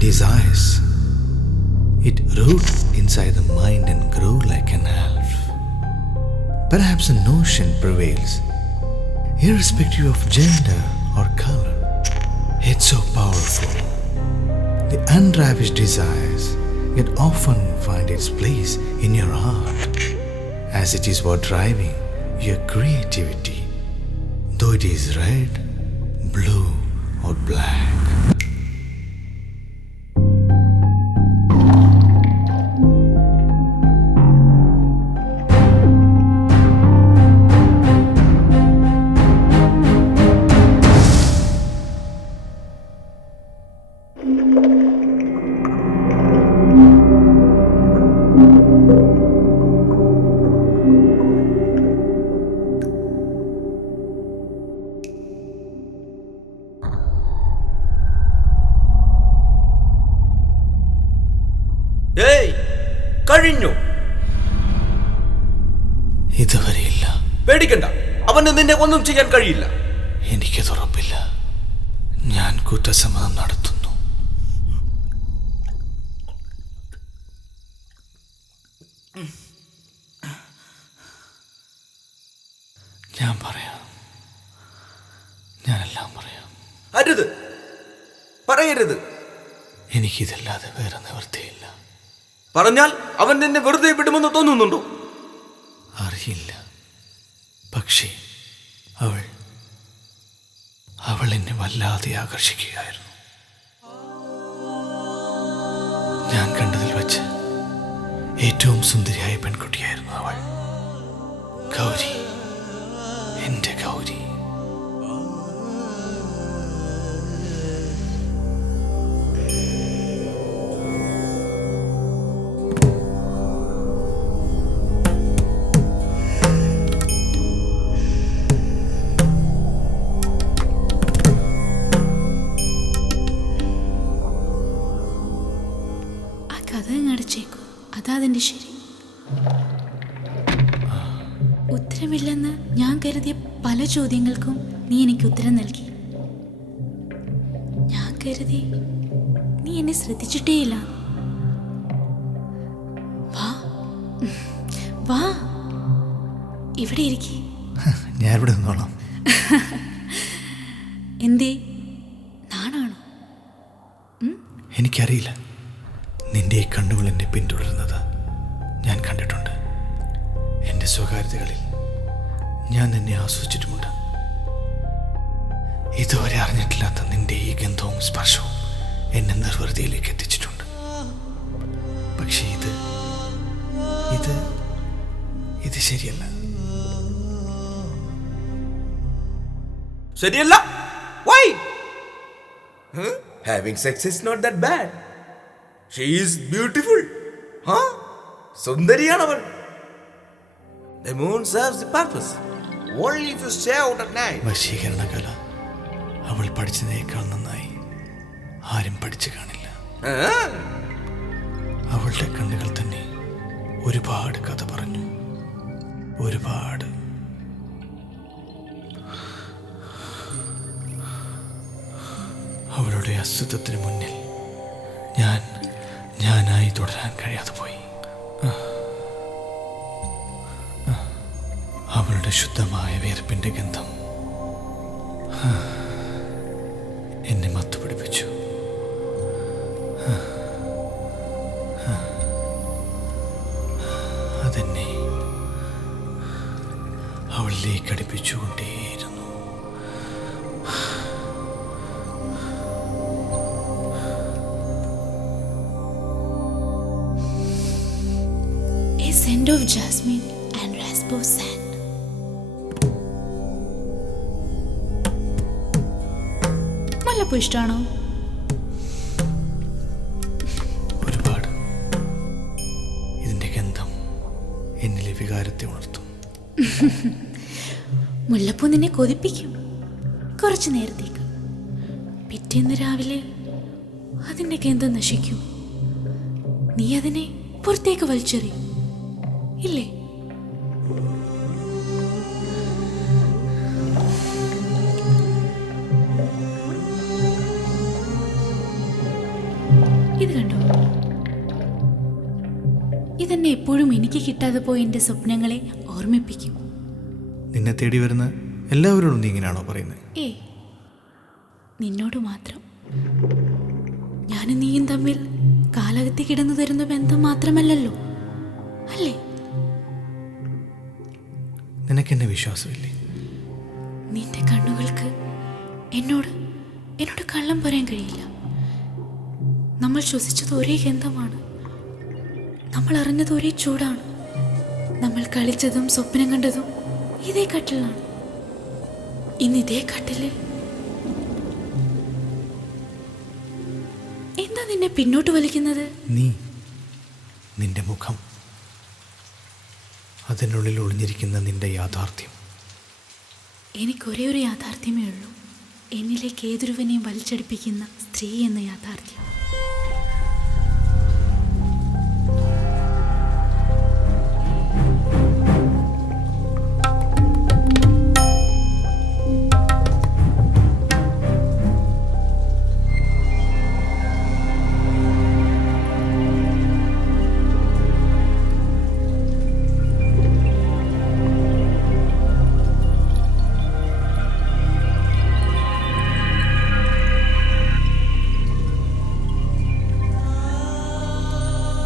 Desires. It roots inside the mind and grow like an elf. Perhaps a notion prevails, irrespective of gender or color. It's so powerful. The unravished desires yet often find its place in your heart, as it is what driving your creativity, though it is red, blue or black. കഴിഞ്ഞു. ഇതുവരെയില്ല. പേടിക്കണ്ട, അവന് നിന്നെ ഒന്നും ചെയ്യാൻ കഴിയില്ല. എനിക്കത് ഉറപ്പില്ല. ഞാൻ കുറ്റസമ്മതം നടത്തുന്നു. ഞാൻ പറയാം, ഞാനെല്ലാം പറയാം. അരുത്, പറയരുത്. എനിക്കിതല്ലാതെ വേറെ നിവൃത്തിയില്ല. പറഞ്ഞാൽ അവൻ നിന്നെ വെറുതെ വിടുമെന്ന് തോന്നുന്നുണ്ടോ? അറിയില്ല, പക്ഷേ അവൾ എന്നെ വല്ലാതെ ആകർഷിക്കുകയായിരുന്നു. ഞാൻ കണ്ടതിൽ വെച്ച് ഏറ്റവും സുന്ദരിയായ പെൺകുട്ടിയായിരുന്നു അവൾ. ഗൗരി, എന്റെ ഗൗരി. അതാതിൻ്റെ ശരി. ഉത്തരമില്ലെന്ന് ഞാൻ കരുതിയ പല ചോദ്യങ്ങൾക്കും നീ എനിക്ക് ഉത്തരം നൽകി. ഞാൻ കരുതി നീ എന്നെ ശ്രദ്ധിച്ചിട്ടേയില്ല. വാ വാ, ഇവിടെ ഇരിക്കേ. ഞാൻ ഇവിടെ നിന്നോളാം. എന്തേ, നാണാണോ? എനിക്കറിയില്ല. നിന്റെ ഈ കണ്ണുകൾ എന്നെ പിന്തുടരുന്നത് ഞാൻ കണ്ടിട്ടുണ്ട്. എൻ്റെ സ്വകാര്യതകളിൽ ഞാൻ നിന്നെ ആസ്വദിച്ചിട്ടുമുണ്ട്. ഇതുവരെ അറിഞ്ഞിട്ടില്ലാത്ത നിന്റെ ഈ ഗന്ധവും സ്പർശവും എന്നെ നിർവൃതിയിലേക്ക് എത്തിച്ചിട്ടുണ്ട്. പക്ഷേ ഇത് ശരിയല്ല. ശരിയല്ല? Why? Having sex is not that bad. She is beautiful. സുന്ദരിയാണവൾ. The moon serves the purpose. Only if you stay out at night. വശീകരണ കല അവൾ പഠിച്ചതിനേക്കാൾ നന്നായി ആരും പഠിച്ചു കാണില്ല. അവളുടെ കണ്ണുകൾ തന്നെ ഒരുപാട് കഥ പറഞ്ഞു. ഒരുപാട്. അവളുടെ അസ്തിത്വത്തിന് മുന്നിൽ ഞാനായി തുടരാൻ കഴിയാതെ പോയി. അവളുടെ ശുദ്ധമായ വിയർപ്പിന്റെ ഗന്ധം എന്നെ മത്തുപിടിപ്പിച്ചു. അതെന്നെ അവളിലേക്ക് അടുപ്പിച്ചുകൊണ്ടേയിരുന്നു. A scent of jasmine and rasp of sand. മുല്ലപ്പൂ ഇഷ്ടമാണോ? ഒരുപാട്. ഇതിന്റെ ഗന്ധം എന്നിലെ വികാരത്തെ ഉണർത്തും. മുല്ലപ്പൂ നിന്നെ കൊതിപ്പിക്കും കുറച്ചു നേരത്തേക്ക്. പിറ്റേന്ന് രാവിലെ അതിന്റെ ഗന്ധം നശിക്കും. നീ അതിനെ പുറത്തേക്ക് വലിച്ചെറിയും, ഇല്ലേ? ഇത് കണ്ടോ? ഇതെന്നെ എപ്പോഴും എനിക്ക് കിട്ടാതെ പോയ എൻ്റെ സ്വപ്നങ്ങളെ ഓർമ്മിപ്പിക്കും. നിന്നെ തേടി വരുന്ന എല്ലാവരോടും നീ ഇങ്ങനെയാണോ പറയുന്നത്? നിന്നോട് മാത്രം. ഞാനും നീയും തമ്മിൽ കാലകത്തി കിടന്നു തരുന്ന ബന്ധം മാത്രമല്ലല്ലോ, അല്ലേ? നിനക്കെന്നെ വിശ്വാസമില്ലേ? നിന്റെ കണ്ണുകൾക്ക് എന്നോട് കള്ളം പറയാൻ കഴിയില്ല. നമ്മൾ ശ്വസിച്ചത് ഒരേ ഗന്ധമാണ്, നമ്മൾ അറിഞ്ഞത് ഒരേ ചൂടാണ്, നമ്മൾ കളിച്ചതും സ്വപ്നം കണ്ടതും ഇതേ കട്ടിലാണ്. ഇന്ന് ഇതേ കട്ടിലിൽ എന്താ നിന്നെ പിന്നോട്ട് വലിക്കുന്നത്? നിന്റെ മുഖം, അതിനുള്ളിൽ ഒളിഞ്ഞിരിക്കുന്ന നിന്റെ യാഥാർത്ഥ്യം. എനിക്കൊരേ ഒരു യാഥാർത്ഥ്യമേ ഉള്ളൂ, എന്നിലേക്ക് ഏതൊരുവനെയും വലിച്ചടിപ്പിക്കുന്ന സ്ത്രീ എന്ന യാഥാർത്ഥ്യം.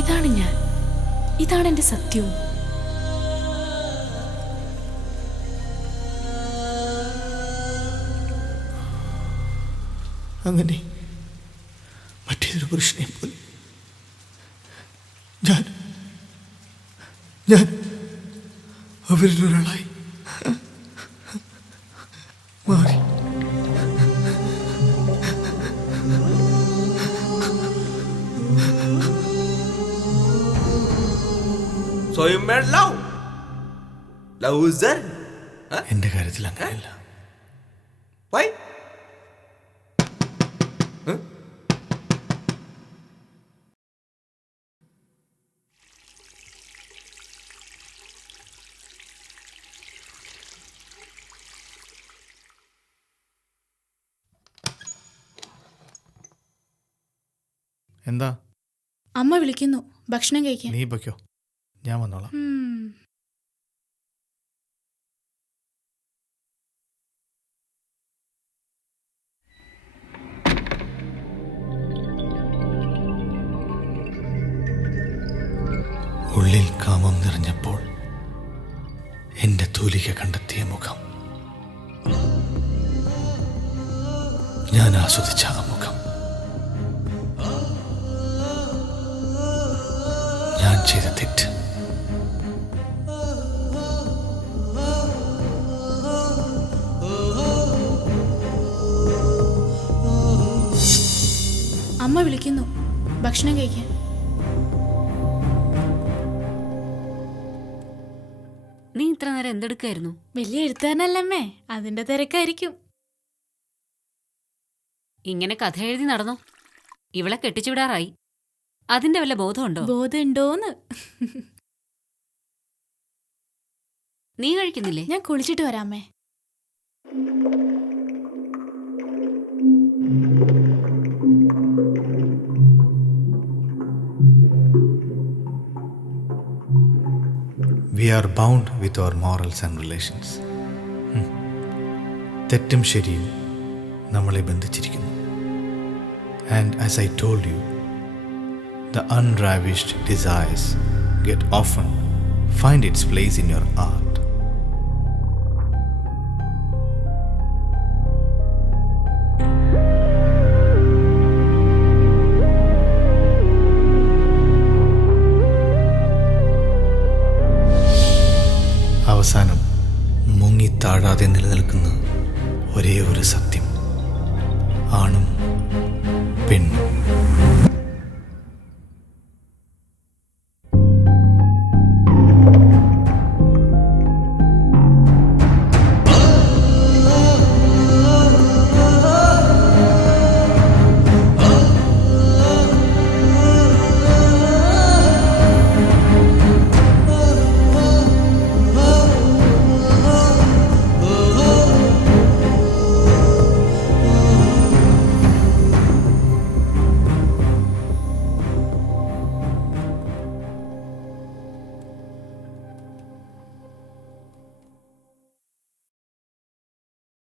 ഇതാണ് ഞാൻ, ഇതാണ് എൻ്റെ സത്യവും. അങ്ങനെ മറ്റേതൊരു പുരുഷനെ പോലെ ഞാൻ അവരിലൊരാളായി മാറി. So you made love? Love is there? Huh? എൻ്റെ കാര്യത്തിൽ അങ്ങനെയല്ല. Why? Huh? എന്താ? അമ്മ വിളിക്കുന്നു, ഭക്ഷണം കഴിക്കാൻ. നീ പൊയ്ക്കോ, ഞാൻ വന്നോളാം. ഉള്ളിൽ കാമം നിറഞ്ഞപ്പോൾ എൻ്റെ തൂലിക കണ്ടെത്തിയ മുഖം, ഞാൻ ആസ്വദിച്ച ആ മുഖം, ഞാൻ ചെയ്ത തെറ്റ്. അമ്മ വിളിക്കുന്നു, ഭക്ഷണം കഴിക്കാൻ. നീ ഇത്ര നേരം എന്തെടുക്കായിരുന്നു? വലിയ എഴുത്തുകാരനല്ലമ്മേ, അതിന്റെ തിരക്കായിരിക്കും. ഇങ്ങനെ കഥ എഴുതി നടന്നോ? ഇവളെ കെട്ടിച്ചുവിടാറായി. അതിന്റെ വല്ല ബോധമുണ്ടോ? ബോധമുണ്ടോന്ന്? നീ കഴിക്കുന്നില്ലേ? ഞാൻ കുളിച്ചിട്ട് വരാമേ. We are bound with our morals and relations. തെറ്റും ശരിയും നമ്മളെ ബന്ധിച്ചിരിക്കുന്നു. And as I told you, the unravished desires get often find its place in your art. അവസാനം മുങ്ങിത്താഴാതെ നിലനിൽക്കുന്ന ഒരേ ഒരു സത്യം, ആണും പെണ്ണും.